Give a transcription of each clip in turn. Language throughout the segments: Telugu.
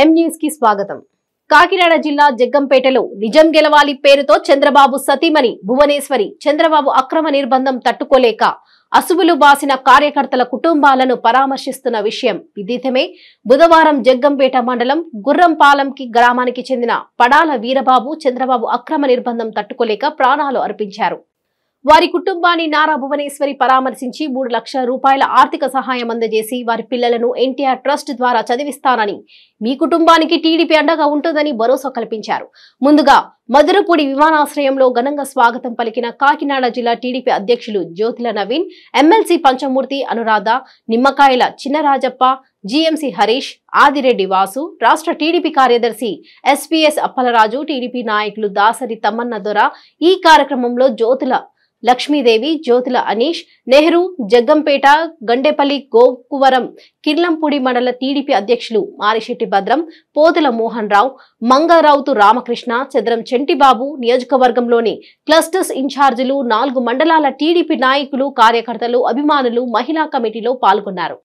ఎం న్యూస్ కి స్వాగతం. కాకినాడ జిల్లా జగ్గంపేటలో నిజం గెలవాలి పేరుతో చంద్రబాబు సతీమణి భువనేశ్వరి చంద్రబాబు అక్రమ నిర్బంధం తట్టుకోలేక అసువులు బాసిన కార్యకర్తల కుటుంబాలను పరామర్శిస్తున్న విషయం విదితమే. బుధవారం జగ్గంపేట మండలం గుర్రంపాలెంకి గ్రామానికి చెందిన పడాల వీరబాబు చంద్రబాబు అక్రమ నిర్బంధం తట్టుకోలేక ప్రాణాలు అర్పించారు. వారి కుటుంబాన్ని నారా భువనేశ్వరి పరామర్శించి 3 లక్షల రూపాయల ఆర్థిక సహాయం అందజేసి వారి పిల్లలను ఎన్టీఆర్ ట్రస్ట్ ద్వారా చదివిస్తానని, మీ కుటుంబానికి టీడీపీ అండగా ఉంటుందని భరోసా కల్పించారు. ముందుగా మధురపూడి విమానాశ్రయంలో ఘనంగా స్వాగతం పలికిన కాకినాడ జిల్లా టీడీపీ అధ్యక్షులు జ్యోతుల నవీన్, ఎమ్మెల్సీ పంచమూర్తి అనురాధ, నిమ్మకాయల చిన్నరాజప్ప, జీఎంసీ హరీష్, ఆదిరెడ్డి వాసు, రాష్ట్ర టీడీపీ కార్యదర్శి ఎస్పీఎస్ అప్పలరాజు, టీడీపీ నాయకులు దాసరి తమ్మన్న దొర, ఈ కార్యక్రమంలో జ్యోతుల లక్ష్మీదేవి, జ్యోతుల అనీష్, నెహ్రూ, జగ్గంపేట, గండేపల్లి, గోకువరం, కిర్లంపూడి మండల టీడీపీ అధ్యక్షులు మారిశెట్టి భద్రం, పోతుల మోహన్ రావు, మంగరావుతు రామకృష్ణ, చదరం చెంటిబాబు, నియోజకవర్గంలోని క్లస్టర్స్ ఇన్ఛార్జీలు, 4 మండలాల టీడీపీ నాయకులు, కార్యకర్తలు, అభిమానులు మహిళా కమిటీలో పాల్గొన్నారు.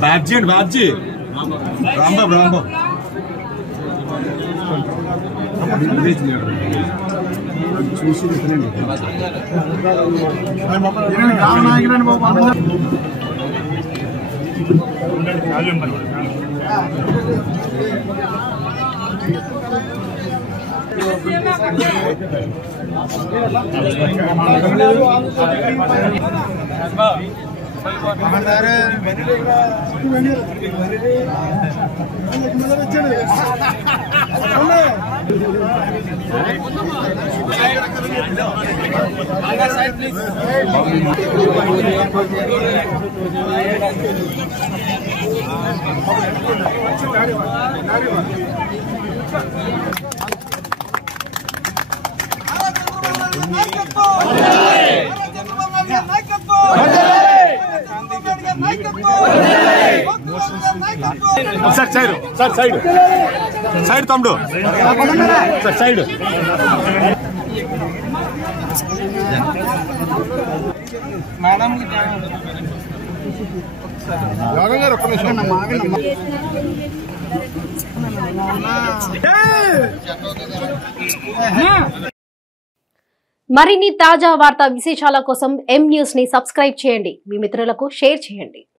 बाबजी रामबाब रामबाब साइड तमड़ो साइड मैडम మరిన్ని తాజా వార్తా విశేషాల కోసం ఎం న్యూస్ ని సబ్స్క్రైబ్ చేయండి, మీ మిత్రులకు షేర్ చేయండి.